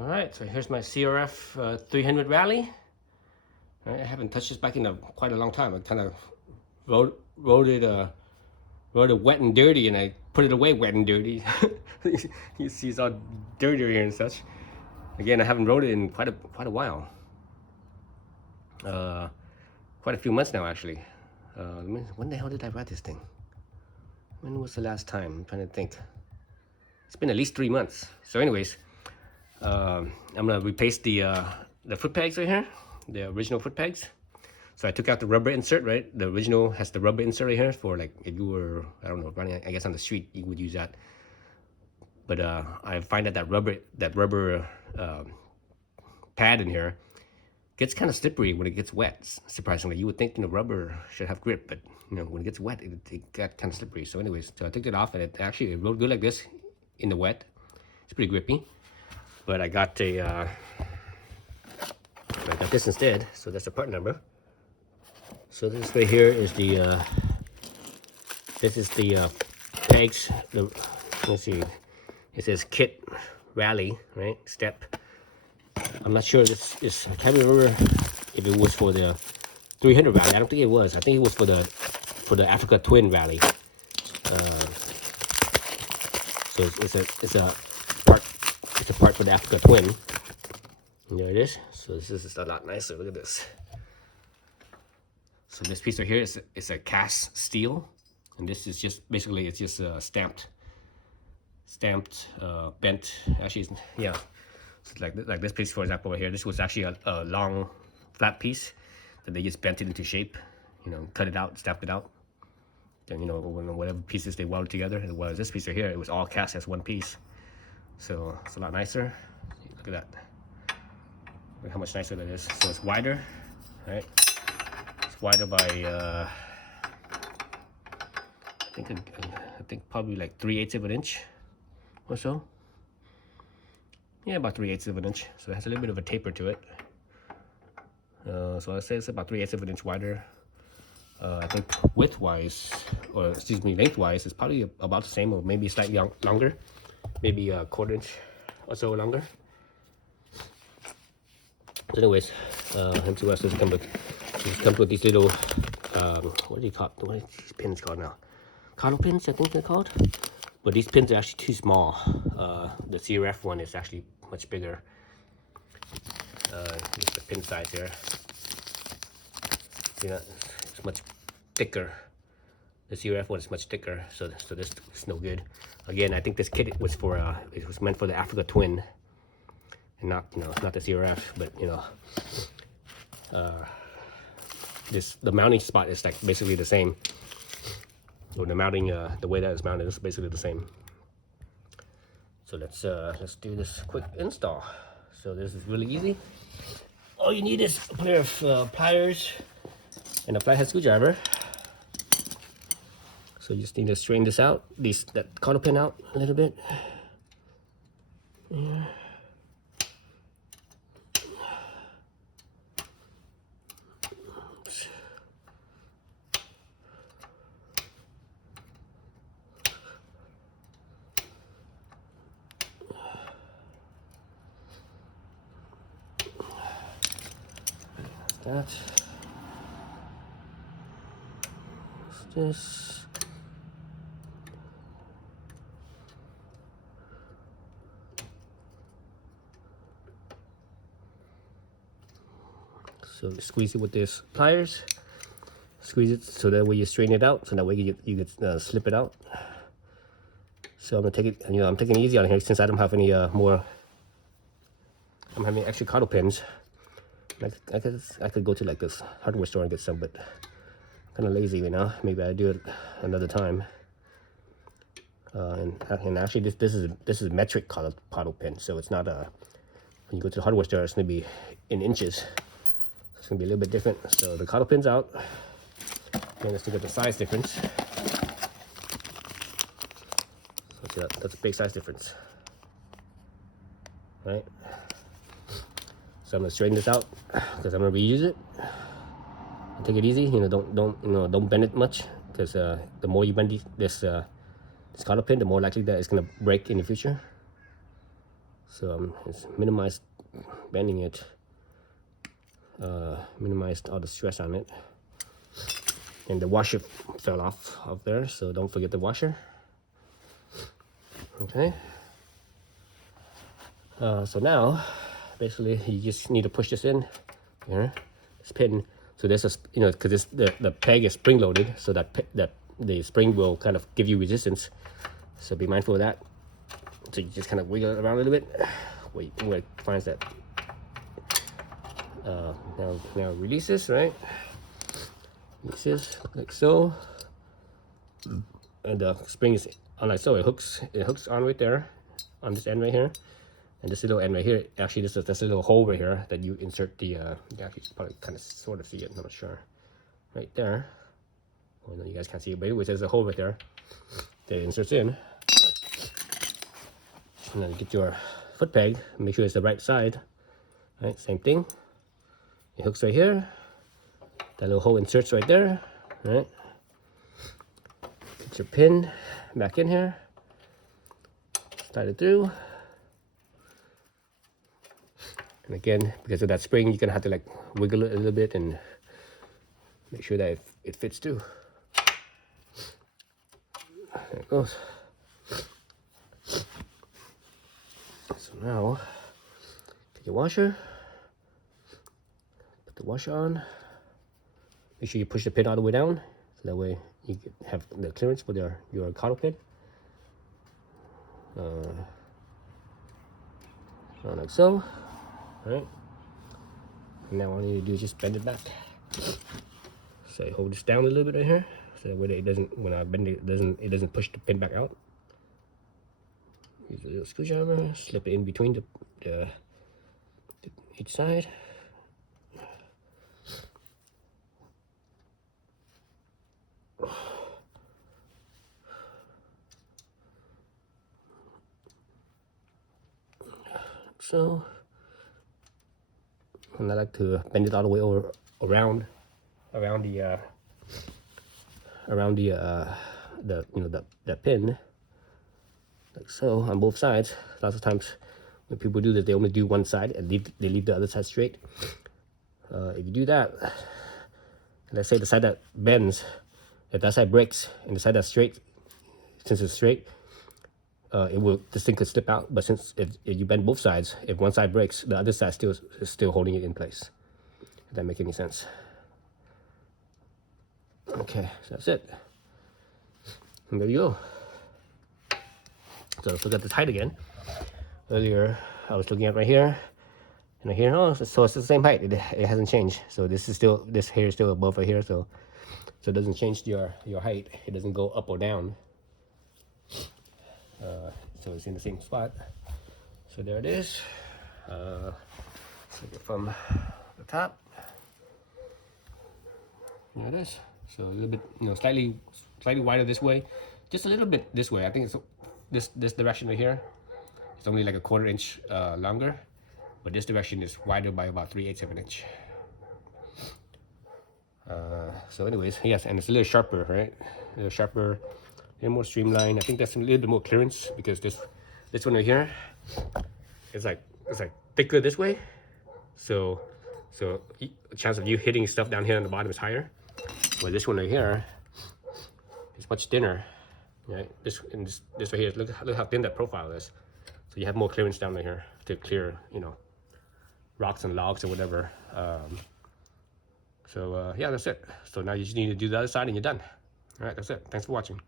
All right, so here's my CRF 300 Rally. I haven't touched this back in quite a long time. I kind of wrote it wet and dirty, and I put it away wet and dirty. You see, it's all dirty here and such. Again, I haven't wrote it in quite a while. Quite a few months now, actually. When the hell did I write this thing? When was the last time? I'm trying to think. It's been at least 3 months. So, anyways. I'm gonna replace the foot pegs right here, the original foot pegs. So I took out the rubber insert, right? The original has the rubber insert right here for, like, if you were, I don't know, running, I guess on the street, you would use that. But I find that rubber pad in here gets kind of slippery when it gets wet. Surprisingly, you would think, rubber should have grip, but when it gets wet, it got kind of slippery. So anyways, so I took it off, and it rode good like this in the wet. It's pretty grippy. But I got this instead, so that's the part number. So this right here is the pegs. Let's see, it says Kit Rally, right? Step. I'm not sure this. I can't remember if it was for the 300 Rally. I don't think it was. I think it was for the AfricaTwin Rally. So it's a part. It's a part for the AfricaTwin. There it is. So this is a lot nicer. Look at this. So this piece right here is a cast steel, and this is just basically it's just stamped, bent. Actually, yeah. So like this piece, for example, right here. This was actually a long, flat piece that they just bent it into shape. Cut it out, stamped it out. Then whatever pieces they welded together. It was this piece right here. It was all cast as one piece. So it's a lot nicer. Look at that. Look at how much nicer that is. So it's wider, right? It's wider by I think probably like 3/8 of an inch or so. Yeah, about 3/8 of an inch. So it has a little bit of a taper to it. So I say it's about 3/8 of an inch wider. I think width-wise, or excuse me, length-wise, it's probably about the same, or maybe slightly longer. Maybe a 1/4 inch or so longer. So anyways, let's see what else does it come with. It comes with these little, what do you call it? What are these pins called now? Coddle pins, I think they're called. But these pins are actually too small. The CRF one is actually much bigger. Just the pin size here. See that? It's much thicker. The CRF one is much thicker, so this is no good. Again, I think this kit was meant for the AfricaTwin, and not the CRF. But the mounting spot is like basically the same. So the mounting, the way that it's mounted is basically the same. So let's do this quick install. So this is really easy. All you need is a pair of pliers and a flathead screwdriver. So you just need to straighten this out, that cotter pin out a little bit. Yeah. That. What's this? So squeeze it with this pliers. Squeeze it so that way you straighten it out. So that way you can slip it out. So I'm gonna take it. I'm taking it easy on here since I don't have any more. I'm having extra coddle pins. I could go to like this hardware store and get some, but I'm kind of lazy right now. Maybe I do it another time. And actually this is metric coddle pin, so it's not when you go to the hardware store, it's gonna be in inches. It's gonna be a little bit different. So the coddle pin's out. And let's look at the size difference. So that's a big size difference, right? So I'm gonna straighten this out because I'm gonna reuse it. Take it easy, don't bend it much, because the more you bend this cotter pin, the more likely that it's gonna break in the future. So it's minimized bending it, minimized all the stress on it. And the washer fell off there, so don't forget the washer. Okay. So now, basically, you just need to push this in here, this pin. So there's a, because the peg is spring loaded, so that the spring will kind of give you resistance. So be mindful of that. So you just kind of wiggle it around a little bit. Wait, where it finds that. Now release this, right? Release this like so, and the spring is on like so. It hooks on right there, on this end right here, and this little end right here. Actually, this a little hole right here that you insert the. You actually probably kind of sort of see it. I'm not sure. Right there. Well, no, you guys can't see it, but anyways, there's a hole right there that it inserts in. And then get your foot peg. Make sure it's the right side. Right, same thing. It hooks right here. That little hole inserts right there. Right. Get your pin back in here. Slide it through. And again, because of that spring, you're gonna have to like wiggle it a little bit and make sure that it fits too. There it goes. So now, take your washer, put the washer on. Make sure you push the pin all the way down, so that way you have the clearance for your cotter pin. Like so. All right. And now all you need to do is just bend it back. So I hold this down a little bit right here, so that way it doesn't, when I bend it, it doesn't push the pin back out. Use a little screwdriver, slip it in between each side. So, and I like to bend it all the way over around the pin, like so, on both sides. Lots of times when people do this, they only do one side and they leave the other side straight. If you do that, let's say the side that bends, if that side breaks and the side that's straight, since it's straight, this thing could slip out. But since if you bend both sides, if one side breaks, the other side is still holding it in place. If that make any sense. Okay, so that's it. And there you go. So let's look at this height again. Earlier, I was looking at right here, and here, oh, so it's the same height. It hasn't changed. So this hair is still above right here. So it doesn't change your height. It doesn't go up or down. So it's in the same spot. So there it is. Take it from the top. There it is. So a little bit, slightly wider this way, just a little bit this way. I think it's this direction right here. It's only like a 1/4 inch longer, but this direction is wider by about 3/8 of an inch. So anyways, yes, and it's a little sharper, right? A little sharper, a little more streamlined. I think that's a little bit more clearance because this one right here is like thicker this way. So the chance of you hitting stuff down here on the bottom is higher. Well, this one right here is much thinner, right? This right here, look how thin that profile is. So you have more clearance down here to clear, rocks and logs or whatever. Yeah, that's it. So now you just need to do the other side and you're done. All right, that's it. Thanks for watching.